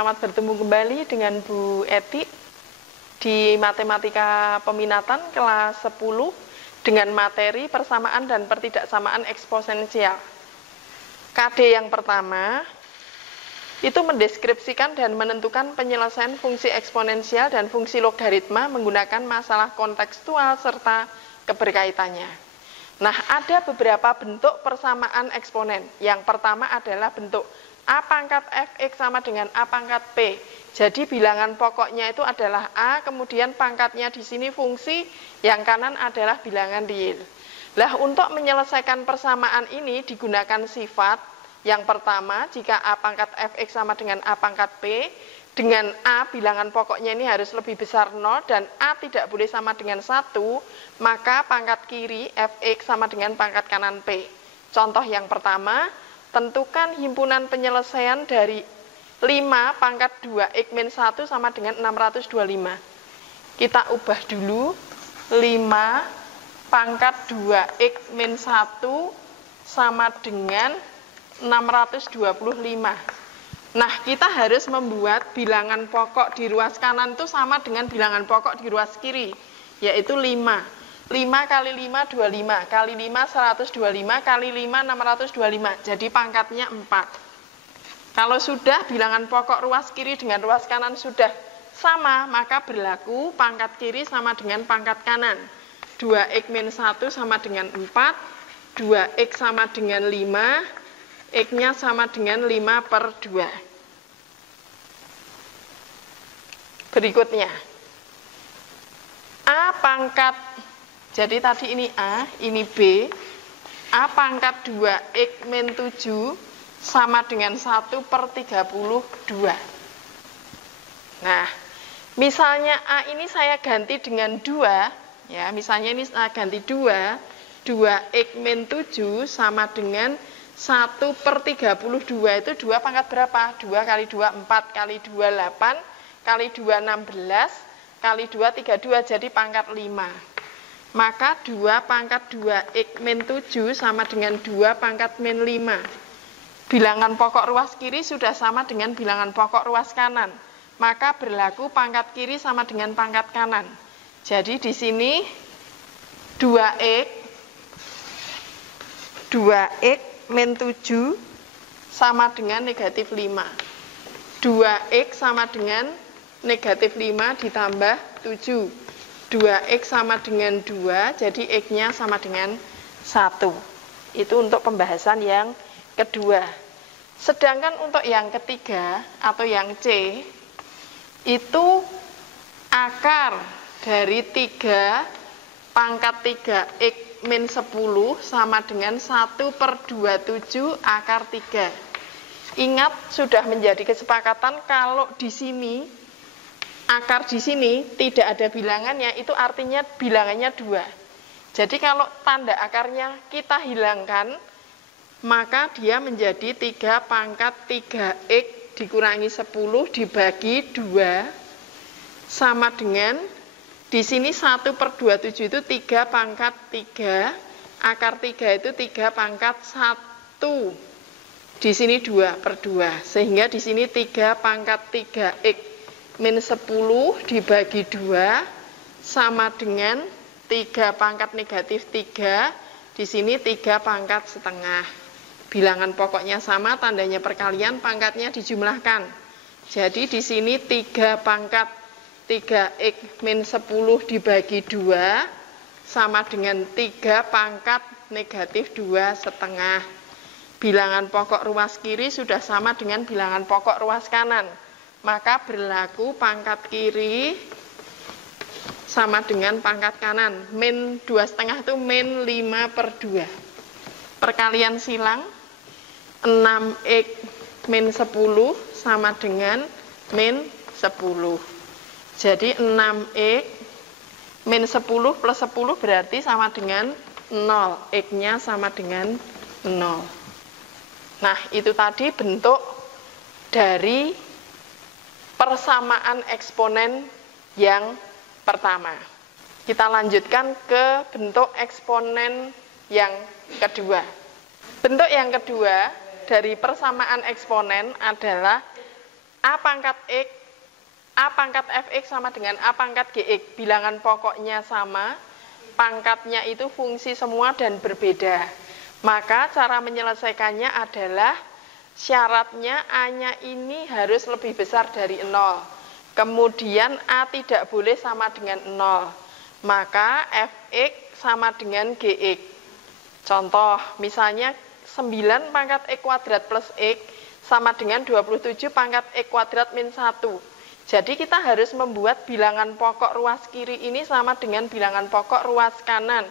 Selamat bertemu kembali dengan Bu Eti di Matematika Peminatan kelas 10 dengan materi persamaan dan pertidaksamaan eksponensial. KD yang pertama itu mendeskripsikan dan menentukan penyelesaian fungsi eksponensial dan fungsi logaritma menggunakan masalah kontekstual serta keberkaitannya. Nah, ada beberapa bentuk persamaan eksponen. Yang pertama adalah bentuk A pangkat Fx sama dengan A pangkat P. Jadi bilangan pokoknya itu adalah A, kemudian pangkatnya di sini fungsi, yang kanan adalah bilangan real. Lah, untuk menyelesaikan persamaan ini digunakan sifat. Yang pertama, jika A pangkat Fx sama dengan A pangkat P, dengan A bilangan pokoknya ini harus lebih besar 0 dan A tidak boleh sama dengan 1, maka pangkat kiri Fx sama dengan pangkat kanan P. Contoh yang pertama, tentukan himpunan penyelesaian dari 5 pangkat 2x min 1 sama dengan 625. Kita ubah dulu, 5 pangkat 2x min 1 sama dengan 625. Nah, kita harus membuat bilangan pokok di ruas kanan itu sama dengan bilangan pokok di ruas kiri, yaitu 5. 5 kali 5, 25. Kali 5, 125. Kali 5, 625. Jadi pangkatnya 4. Kalau sudah bilangan pokok ruas kiri dengan ruas kanan sudah sama, maka berlaku pangkat kiri sama dengan pangkat kanan. 2x min 1 sama dengan 4. 2x sama dengan 5. X-nya sama dengan 5 per 2. Berikutnya, A pangkat, jadi tadi ini A, ini B. A pangkat 2x min 7 sama dengan 1 per 32. Nah, misalnya A ini saya ganti dengan 2, ya, misalnya ini saya ganti 2, 2x min 7 sama dengan 1 per 32 itu 2 pangkat berapa? 2 kali 2, 4 kali 2, 8 kali 2, 16 kali 2, 32, jadi pangkat 5. Maka 2 pangkat 2x min 7 sama dengan 2 pangkat min 5. Bilangan pokok ruas kiri sudah sama dengan bilangan pokok ruas kanan. Maka berlaku pangkat kiri sama dengan pangkat kanan. Jadi di sini 2x min 7 sama dengan negatif 5. 2x sama dengan negatif 5 ditambah 7. 2x sama dengan 2, jadi x-nya sama dengan 1. Itu untuk pembahasan yang kedua. Sedangkan untuk yang ketiga atau yang C, itu akar dari 3 pangkat 3x min 10 sama dengan 1 per 27 akar 3. Ingat, sudah menjadi kesepakatan kalau di sini, akar di sini tidak ada bilangannya, itu artinya bilangannya 2. Jadi kalau tanda akarnya kita hilangkan, maka dia menjadi 3 pangkat 3x dikurangi 10 dibagi 2 sama dengan di sini 1 per 27 itu 3 pangkat 3, akar 3 itu 3 pangkat 1. Di sini 2 per 2, sehingga di sini 3 pangkat 3x min 10 dibagi 2 sama dengan 3 pangkat negatif 3, di sini 3 pangkat setengah. Bilangan pokoknya sama, tandanya perkalian, pangkatnya dijumlahkan. Jadi di sini 3 pangkat 3x min 10 dibagi 2 sama dengan 3 pangkat negatif 2 setengah. Bilangan pokok ruas kiri sudah sama dengan bilangan pokok ruas kanan. Maka berlaku pangkat kiri sama dengan pangkat kanan. Min 2 setengah itu min 5 per 2. Perkalian silang, 6x min 10 sama dengan min 10. Jadi 6x min 10 plus 10 berarti sama dengan 0. X-nya sama dengan 0. Nah, itu tadi bentuk dari persamaan eksponen yang pertama. Kita lanjutkan ke bentuk eksponen yang kedua. Bentuk yang kedua dari persamaan eksponen adalah A pangkat X, A pangkat fx sama dengan A pangkat gx. Bilangan pokoknya sama, pangkatnya itu fungsi semua dan berbeda. Maka cara menyelesaikannya adalah syaratnya A-nya ini harus lebih besar dari 0. Kemudian A tidak boleh sama dengan 0. Maka fx sama dengan gx. Contoh, misalnya 9 pangkat x kuadrat plus x sama dengan 27 pangkat x kuadrat min 1. Jadi kita harus membuat bilangan pokok ruas kiri ini sama dengan bilangan pokok ruas kanan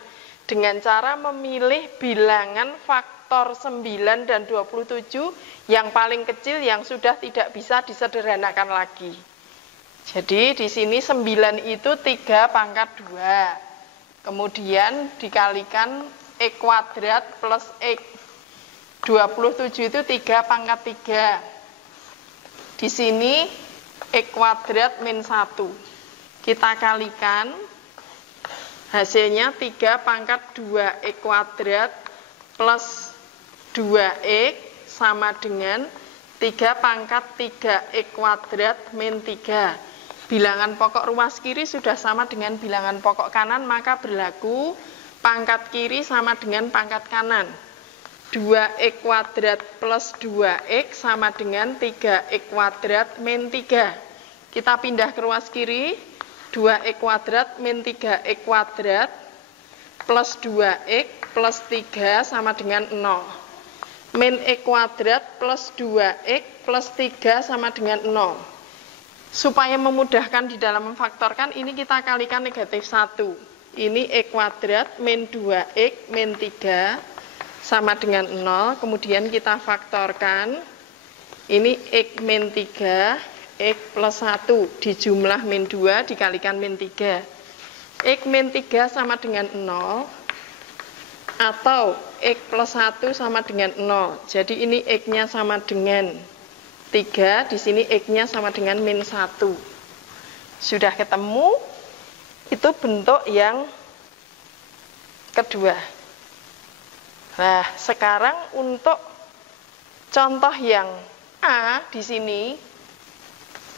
dengan cara memilih bilangan faktor 9 dan 27 yang paling kecil yang sudah tidak bisa disederhanakan lagi. Jadi di sini 9 itu 3 pangkat 2. Kemudian dikalikan x kuadrat plus x. 27 itu 3 pangkat 3. Di sini x kuadrat min 1. Kita kalikan, hasilnya 3 pangkat 2x kuadrat plus 2x sama dengan 3 pangkat 3x kuadrat min 3. Bilangan pokok ruas kiri sudah sama dengan bilangan pokok kanan, maka berlaku pangkat kiri sama dengan pangkat kanan. 2x kuadrat plus 2x sama dengan 3x kuadrat min 3. Kita pindah ke ruas kiri, 2x kuadrat min 3x kuadrat plus 2x plus 3 sama dengan 0. Min x kuadrat plus 2x plus 3 sama dengan 0. Supaya memudahkan di dalam memfaktorkan, ini kita kalikan negatif 1. Ini x kuadrat min 2x min 3 sama dengan 0, kemudian kita faktorkan, ini x min 3, x plus 1, dijumlah min 2, dikalikan min 3. X min 3 sama dengan 0, atau x plus 1 sama dengan 0. Jadi ini x-nya sama dengan 3, di sini x-nya sama dengan min 1. Sudah ketemu, itu bentuk yang kedua. Nah, sekarang untuk contoh yang A di sini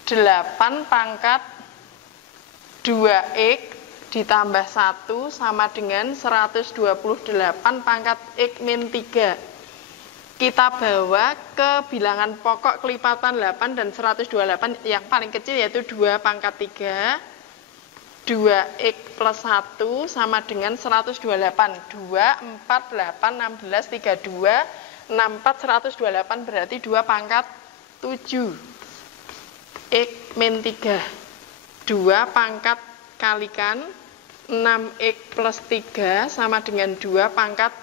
8 pangkat 2x ditambah 1 sama dengan 128 pangkat x min 3. Kita bawa ke bilangan pokok kelipatan 8 dan 128 yang paling kecil yaitu 2 pangkat 3. 2x plus 1 sama dengan 128. 2, 4, 8, 16, 32, 64, 128 berarti 2 pangkat 7. X min 3. 2 pangkat kalikan 6x plus 3 sama dengan 2 pangkat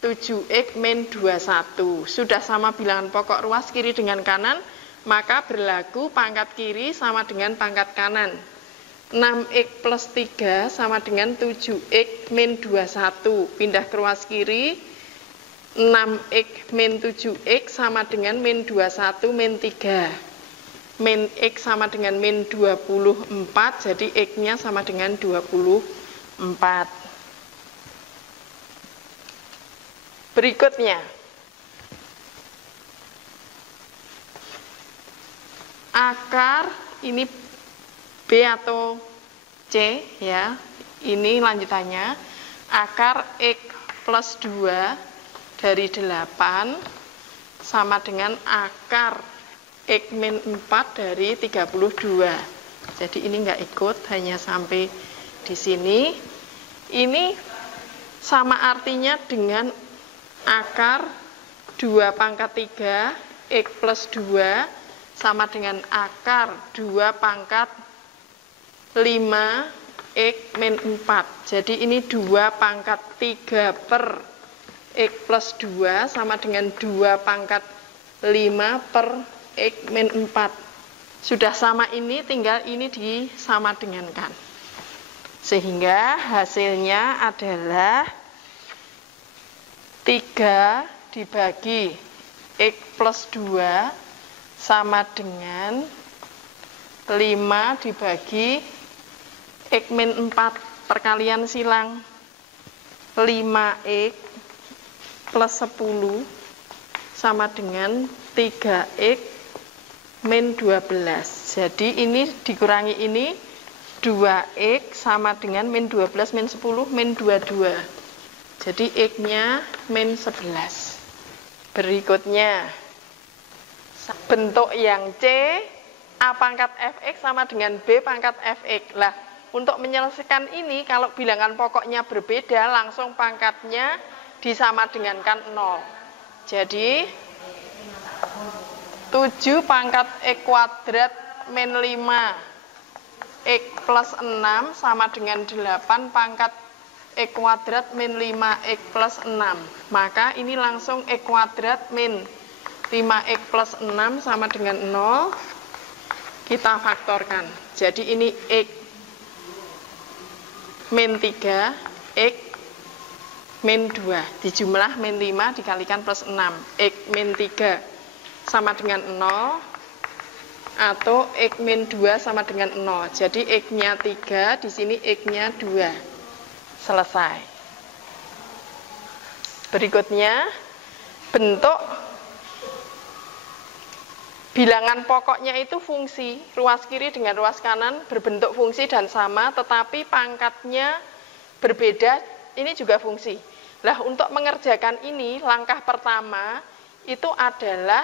7x min 21. Sudah sama bilangan pokok ruas kiri dengan kanan, maka berlaku pangkat kiri sama dengan pangkat kanan. 6x plus 3 sama dengan 7x min 21. Pindah ke ruas kiri, 6x min 7x sama dengan min 21 min 3. Min x sama dengan min 24, jadi x-nya sama dengan 24. Berikutnya, akar ini B atau C ya, ini lanjutannya akar x plus 2 dari 8 sama dengan akar x min 4 dari 32. Jadi ini enggak ikut, hanya sampai di sini. Ini sama artinya dengan akar 2 pangkat 3 x plus 2 sama dengan akar 2 pangkat 5 x min 4. Jadi ini 2 pangkat 3 per x plus 2 sama dengan 2 pangkat 5 per x min 4. Sudah sama ini, tinggal ini disama dengankan. Sehingga hasilnya adalah 3 dibagi x plus 2 sama dengan 5 dibagi x min 4, perkalian silang 5x plus 10 sama dengan 3x min 12. Jadi ini dikurangi ini 2x sama dengan min 12 min 10 min 22. Jadi x-nya min 11. Berikutnya bentuk yang C, A pangkat fx sama dengan B pangkat fx. Lah, untuk menyelesaikan ini kalau bilangan pokoknya berbeda langsung pangkatnya disama dengankan 0. Jadi 7 pangkat x kuadrat min 5 x plus 6 sama dengan 8 pangkat x kuadrat min 5x plus 6. Maka ini langsung x kuadrat min 5x plus 6 sama dengan 0. Kita faktorkan. Jadi ini x min 3, x min 2. Dijumlah min 5 dikalikan plus 6. X min 3 sama dengan 0. Atau x min 2 sama dengan 0. Jadi x-nya 3, di sini x-nya 2. Selesai. Berikutnya, bentuk bilangan pokoknya itu fungsi. Ruas kiri dengan ruas kanan berbentuk fungsi dan sama, tetapi pangkatnya berbeda. Ini juga fungsi. Nah, untuk mengerjakan ini, langkah pertama itu adalah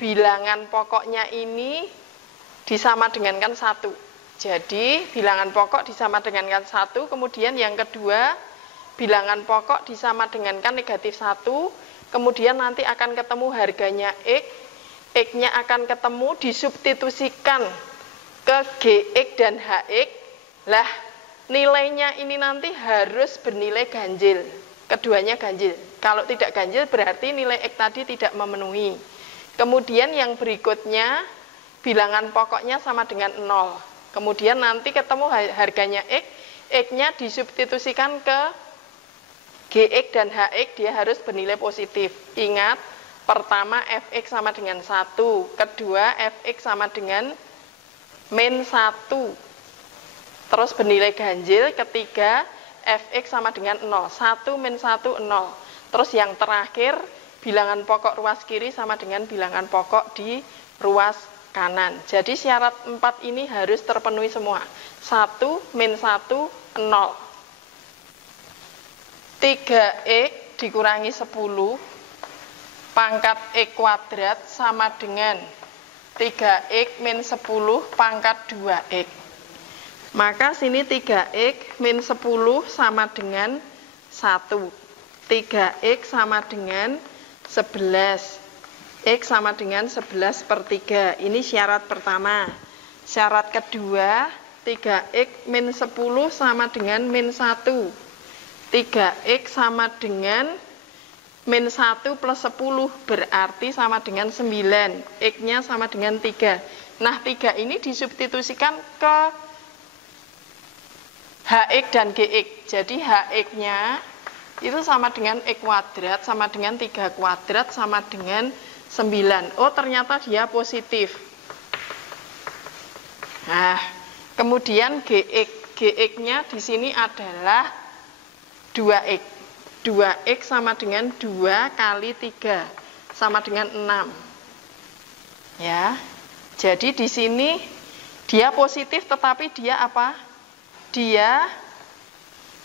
bilangan pokoknya ini disama dengankan 1. Jadi, bilangan pokok disama dengankan 1, kemudian yang kedua, bilangan pokok disama dengankan negatif 1, kemudian nanti akan ketemu harganya X, X-nya akan ketemu disubstitusikan ke GX dan HX, lah nilainya ini nanti harus bernilai ganjil, keduanya ganjil. Kalau tidak ganjil berarti nilai X tadi tidak memenuhi. Kemudian yang berikutnya, bilangan pokoknya sama dengan 0. Kemudian nanti ketemu harganya X, X-nya disubstitusikan ke GX dan HX, dia harus bernilai positif. Ingat, pertama Fx sama dengan 1, kedua Fx sama dengan min 1. Terus bernilai ganjil, ketiga Fx sama dengan 0, 1 min 1, 0. Terus yang terakhir, bilangan pokok ruas kiri sama dengan bilangan pokok di ruas kanan. Jadi syarat 4 ini harus terpenuhi semua. 1 min 1, 0. 3x dikurangi 10 pangkat x kuadrat sama dengan 3x min 10 pangkat 2x. Maka sini 3x min 10 sama dengan 1. 3x sama dengan 11. X sama dengan 11 per 3. Ini syarat pertama. Syarat kedua, 3x min 10 sama dengan min 1. 3x sama dengan min 1 plus 10, berarti sama dengan 9. X-nya sama dengan 3. Nah, 3 ini disubstitusikan ke HX dan GX. Jadi, HX-nya itu sama dengan X kuadrat, sama dengan 3 kuadrat, sama dengan 9. Oh, ternyata dia positif. Nah, kemudian GX. GX-nya di sini adalah 2X. 2X sama dengan 2 kali 3. Sama dengan 6. Ya. Jadi di sini dia positif, tetapi dia apa? Dia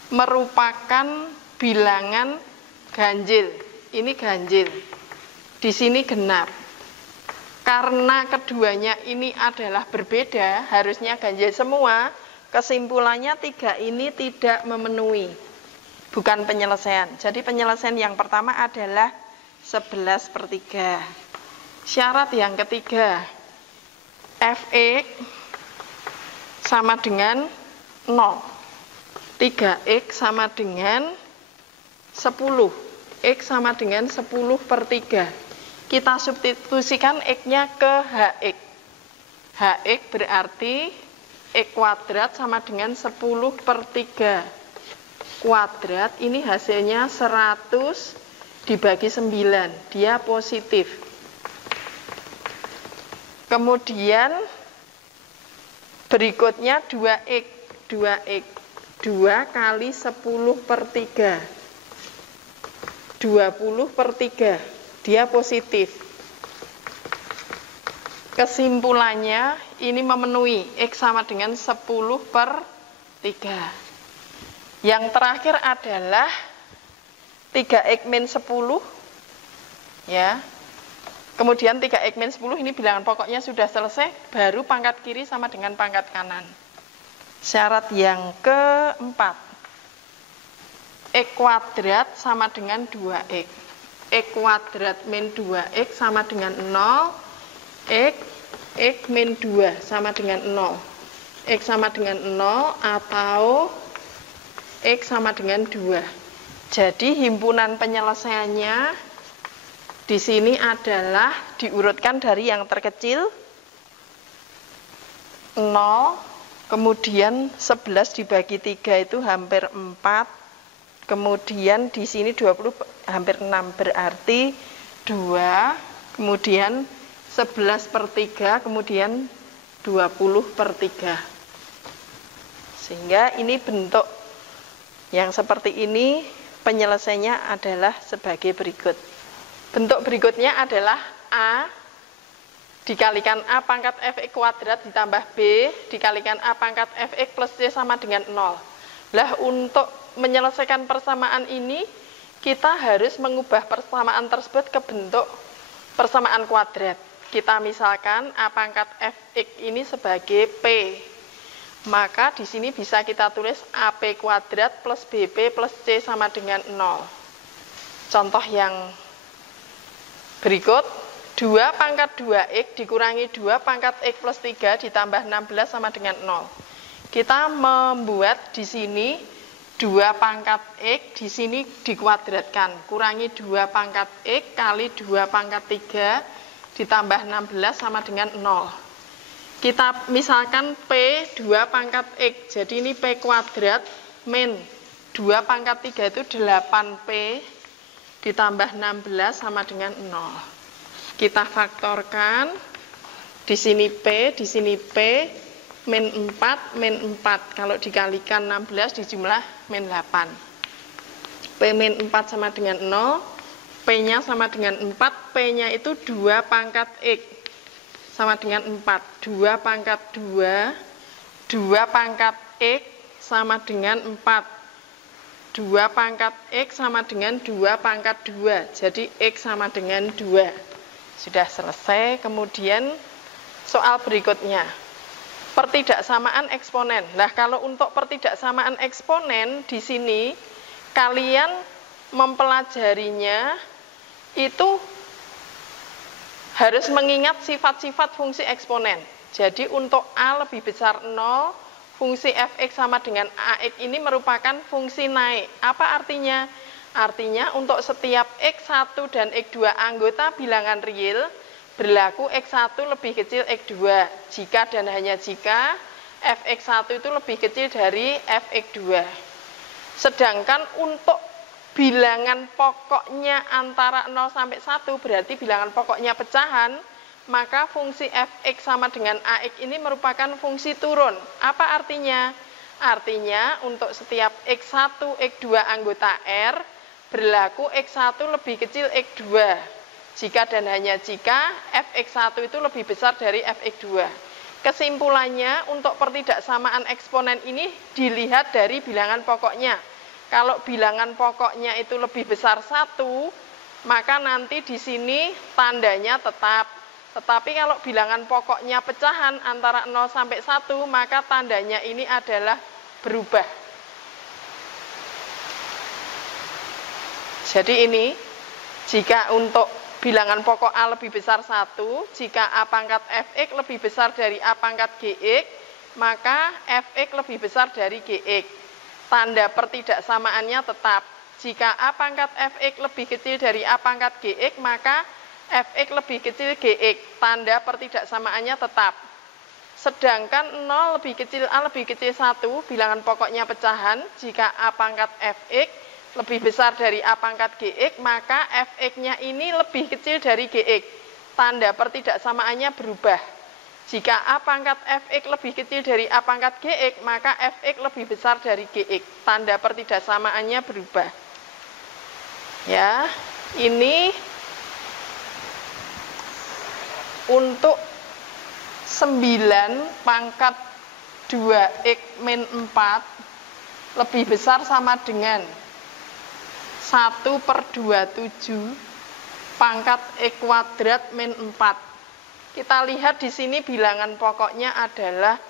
merupakan bilangan ganjil. Ini ganjil. Di sini genap. Karena keduanya ini adalah berbeda, harusnya ganjil semua, kesimpulannya 3 ini tidak memenuhi. Bukan penyelesaian. Jadi penyelesaian yang pertama adalah 11 per 3. Syarat yang ketiga, Fx sama dengan 0. 3x sama dengan 10. X sama dengan 10 per 3. Kita substitusikan X-nya ke HX. HX berarti X kuadrat sama dengan 10 per 3 kuadrat. Ini hasilnya 100 dibagi 9. Dia positif. Kemudian berikutnya 2X. 2X. 2 kali 10 per 3. 20 per 3. Dia positif. Kesimpulannya, ini memenuhi X sama dengan 10/3. Yang terakhir adalah 3X min 10. Ya. Kemudian 3X min 10 ini bilangan pokoknya sudah selesai, baru pangkat kiri sama dengan pangkat kanan. Syarat yang keempat, X kuadrat sama dengan 2X. X kuadrat min 2X sama dengan 0. X min 2 sama dengan 0. X sama dengan 0 atau X sama dengan 2. Jadi himpunan penyelesaiannya di sini adalah diurutkan dari yang terkecil 0, kemudian 11 dibagi 3 itu hampir 4, kemudian di sini 20 hampir 6 berarti 2, kemudian 11/3, kemudian 20/3. Sehingga ini bentuk yang seperti ini, penyelesaiannya adalah sebagai berikut. Bentuk berikutnya adalah A dikalikan A pangkat fx kuadrat ditambah B dikalikan A pangkat fx plus C sama dengan 0. Lah untuk menyelesaikan persamaan ini, kita harus mengubah persamaan tersebut ke bentuk persamaan kuadrat. Kita misalkan A pangkat fx ini sebagai P. Maka di sini bisa kita tulis AP kuadrat plus BP plus C sama dengan 0. Contoh yang berikut, 2 pangkat 2X dikurangi 2 pangkat X plus 3 ditambah 16 sama dengan 0. Kita membuat di sini 2 pangkat X, di sini dikuadratkan. Kurangi 2 pangkat X kali 2 pangkat 3 ditambah 16 sama dengan 0. Kita misalkan P 2 pangkat X, jadi ini P kuadrat min 2 pangkat 3 itu 8P ditambah 16 sama dengan 0. Kita faktorkan, di sini P, di sini P, min 4, min 4. Kalau dikalikan 16 dijumlah min 8. P min 4 sama dengan 0, P-nya sama dengan 4, P-nya itu 2 pangkat X sama dengan 4. 2 pangkat 2, 2 pangkat X sama dengan 4. 2 pangkat X sama dengan 2 pangkat 2. Jadi X sama dengan 2. Sudah selesai. Kemudian soal berikutnya. Pertidaksamaan eksponen. Nah, kalau untuk pertidaksamaan eksponen di sini kalian mempelajarinya itu harus mengingat sifat-sifat fungsi eksponen. Jadi untuk A lebih besar 0, fungsi fx sama dengan ax ini merupakan fungsi naik. Apa artinya? Artinya untuk setiap x1 dan x2 anggota bilangan real, berlaku x1 lebih kecil x2 jika dan hanya jika fx1 itu lebih kecil dari fx2. Sedangkan untuk bilangan pokoknya antara 0 sampai 1 berarti bilangan pokoknya pecahan, maka fungsi fx sama dengan ax ini merupakan fungsi turun. Apa artinya? Artinya untuk setiap x1, x2 anggota R, berlaku x1 lebih kecil x2 jika dan hanya jika fx1 itu lebih besar dari fx2. Kesimpulannya, untuk pertidaksamaan eksponen ini dilihat dari bilangan pokoknya. Kalau bilangan pokoknya itu lebih besar 1, maka nanti di sini tandanya tetap. Tetapi kalau bilangan pokoknya pecahan antara 0 sampai 1, maka tandanya ini adalah berubah. Jadi ini, jika untuk bilangan pokok A lebih besar 1, jika A pangkat fx lebih besar dari A pangkat gx, maka fx lebih besar dari gx. Tanda pertidaksamaannya tetap. Jika A pangkat fx lebih kecil dari A pangkat gx, maka fx lebih kecil gx, tanda pertidaksamaannya tetap. Sedangkan 0 lebih kecil A lebih kecil 1, bilangan pokoknya pecahan, jika A pangkat fx lebih besar dari A pangkat gx, maka fx-nya ini lebih kecil dari gx, tanda pertidaksamaannya berubah. Jika A pangkat fx lebih kecil dari A pangkat gx, maka fx lebih besar dari gx, tanda pertidaksamaannya berubah. Ya, ini untuk 9 pangkat 2x min 4 lebih besar sama dengan 1/27 pangkat x kuadrat min 4. Kita lihat di sini bilangan pokoknya adalah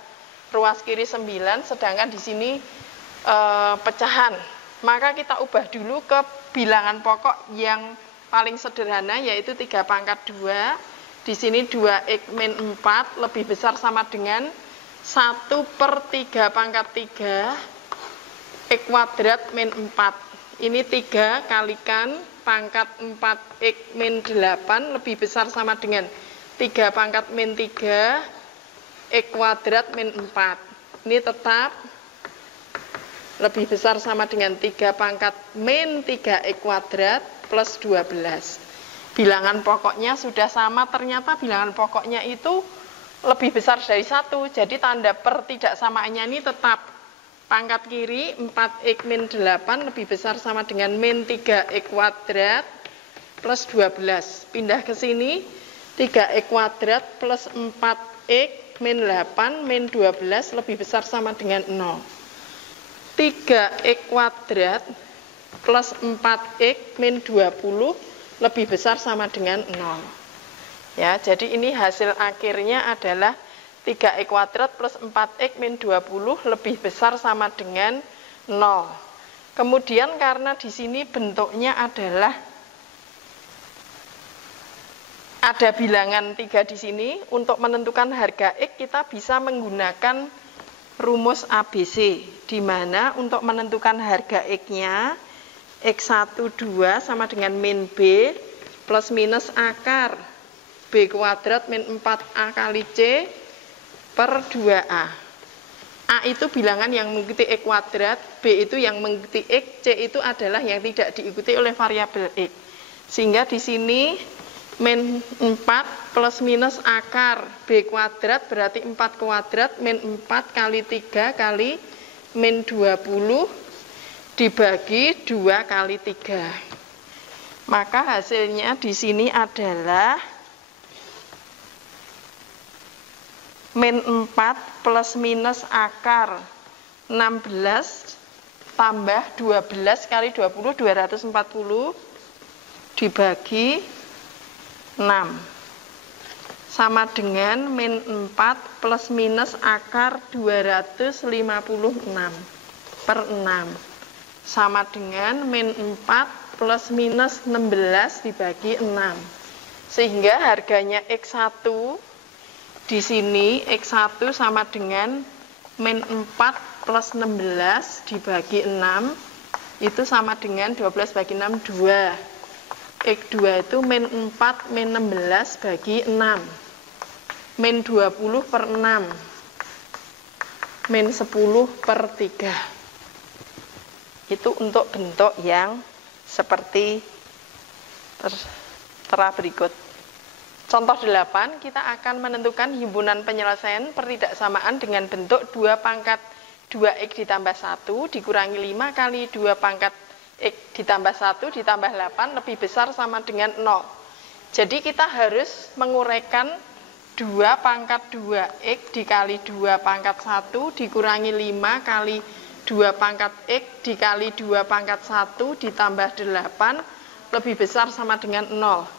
ruas kiri 9, sedangkan di sini pecahan. Maka kita ubah dulu ke bilangan pokok yang paling sederhana, yaitu 3 pangkat 2. Di sini 2x min 4 lebih besar sama dengan 1/3 pangkat 3 x kuadrat min 4. Ini 3 kalikan pangkat 4x min 8 lebih besar sama dengan 3 pangkat min 3 x kuadrat min 4. Ini tetap lebih besar sama dengan 3 pangkat min 3x kuadrat plus 12. Bilangan pokoknya sudah sama, ternyata bilangan pokoknya itu lebih besar dari 1. Jadi tanda pertidaksamaannya ini tetap pangkat kiri 4x min 8 lebih besar sama dengan min 3x kuadrat plus 12. Pindah ke sini, 3x kuadrat plus 4x min 8 min 12 lebih besar sama dengan 0. 3x kuadrat plus 4x min 20 lebih besar sama dengan 0. Ya, jadi ini hasil akhirnya adalah 3x kuadrat plus 4x min 20 lebih besar sama dengan 0. Kemudian karena di sini bentuknya adalah ada bilangan 3 di sini, untuk menentukan harga x kita bisa menggunakan rumus ABC, di mana untuk menentukan harga x-nya X1 2 sama dengan min B plus minus akar B kuadrat min 4A kali C per 2A. A itu bilangan yang mengikuti X kuadrat, B itu yang mengikuti X, C itu adalah yang tidak diikuti oleh variabel X. Sehingga di sini min 4 plus minus akar B kuadrat berarti 4 kuadrat min 4 kali 3 kali min 20 dibagi 2 kali 3. Maka hasilnya di sini adalah min 4 plus minus akar 16 tambah 12 kali 20, 240 dibagi 6. Sama dengan min 4 plus minus akar 256 per 6. Sama dengan min 4 plus minus 16 dibagi 6. Sehingga harganya X1 di sini, X1 sama dengan min 4 plus 16 dibagi 6, itu sama dengan 12 bagi 6, 2. X2 itu min 4 min 16 bagi 6. Min 20 per 6. Min 10 per 3. Itu untuk bentuk yang seperti tertera berikut. Contoh 8, kita akan menentukan himpunan penyelesaian pertidaksamaan dengan bentuk 2 pangkat 2x ditambah 1 dikurangi 5 kali 2 pangkat x ditambah 1 ditambah 8 lebih besar sama dengan 0. Jadi kita harus menguraikan 2 pangkat 2x dikali 2 pangkat 1 dikurangi 5 kali 2 pangkat x dikali 2 pangkat 1 ditambah 8 lebih besar sama dengan 0.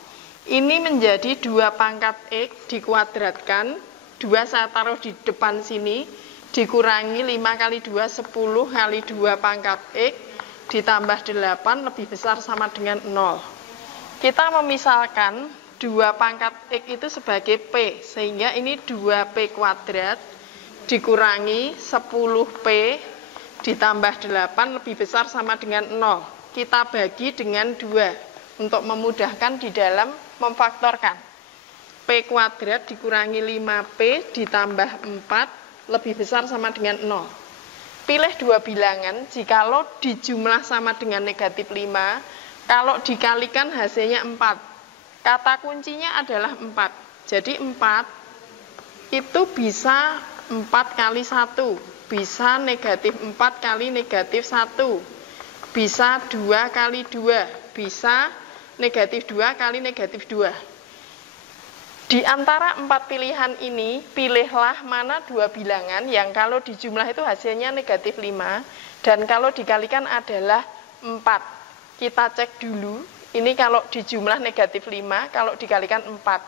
Ini menjadi 2 pangkat x dikuadratkan, 2 saya taruh di depan sini, dikurangi 5 kali 2, 10 kali 2 pangkat x ditambah 8 lebih besar sama dengan 0. Kita memisalkan 2 pangkat x itu sebagai p, sehingga ini 2p kuadrat dikurangi 10p ditambah 8 lebih besar sama dengan 0. Kita bagi dengan 2 untuk memudahkan di dalam memfaktorkan. P kuadrat dikurangi 5P ditambah 4 lebih besar sama dengan 0. Pilih 2 bilangan, jikalau dijumlah sama dengan negatif 5, kalau dikalikan hasilnya 4. Kata kuncinya adalah 4. Jadi 4 itu bisa 4 kali 1. Bisa negatif 4 kali negatif 1, bisa 2 kali 2, bisa negatif 2 kali negatif 2. Di antara 4 pilihan ini, pilihlah mana 2 bilangan yang kalau dijumlah itu hasilnya negatif 5, dan kalau dikalikan adalah 4. Kita cek dulu, ini kalau dijumlah negatif 5, kalau dikalikan 4.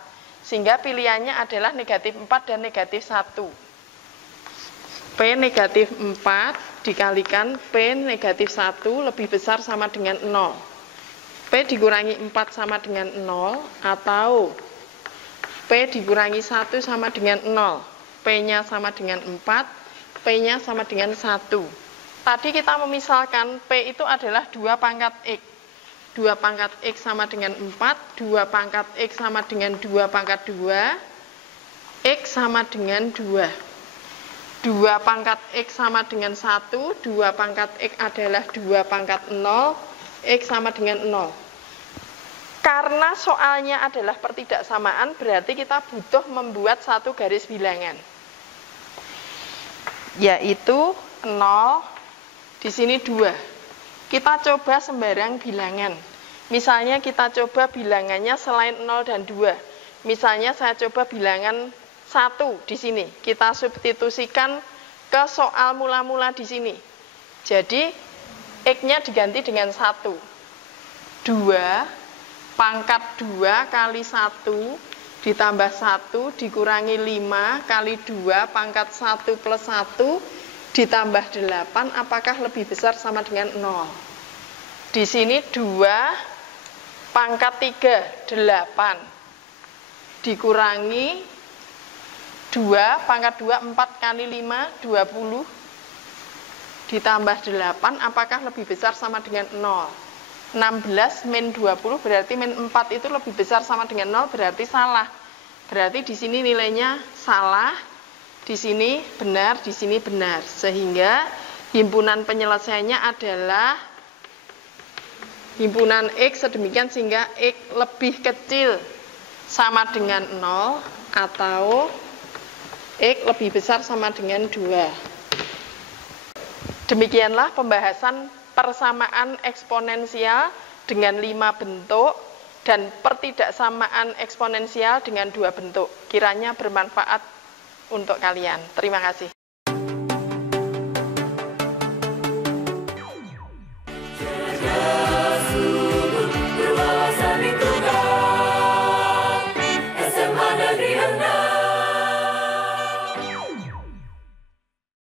Sehingga pilihannya adalah negatif 4 dan negatif 1. P negatif 4 dikalikan P negatif 1 lebih besar sama dengan 0. P dikurangi 4 sama dengan 0, atau P dikurangi 1 sama dengan 0. P-nya sama dengan 4, P-nya sama dengan 1. Tadi kita memisalkan P itu adalah 2 pangkat X. 2 pangkat X sama dengan 4, 2 pangkat X sama dengan 2 pangkat 2, X sama dengan 2. 2 pangkat X sama dengan 1, 2 pangkat X adalah 2 pangkat 0, X sama dengan 0. Karena soalnya adalah pertidaksamaan, berarti kita butuh membuat satu garis bilangan. Yaitu 0, di sini 2. Kita coba sembarang bilangan. Misalnya kita coba bilangannya selain 0 dan 2. Misalnya saya coba bilangan 1 di sini. Kita substitusikan ke soal mula-mula di sini. Jadi, X-nya diganti dengan 1. 2 pangkat 2 kali 1 ditambah 1 dikurangi 5 kali 2 pangkat 1 plus 1 ditambah 8, apakah lebih besar sama dengan 0? Di sini 2 pangkat 3, 8 dikurangi 2 pangkat 2, 4 kali 5, 20 ditambah 8, apakah lebih besar sama dengan 0? 16 min 20 berarti min 4 itu lebih besar sama dengan 0, berarti salah. Berarti di sini nilainya salah, di sini benar, di sini benar. Sehingga himpunan penyelesaiannya adalah himpunan X sedemikian sehingga X lebih kecil sama dengan 0 atau X lebih besar sama dengan 2. Demikianlah pembahasan persamaan eksponensial dengan 5 bentuk dan pertidaksamaan eksponensial dengan 2 bentuk. Kiranya bermanfaat untuk kalian. Terima kasih.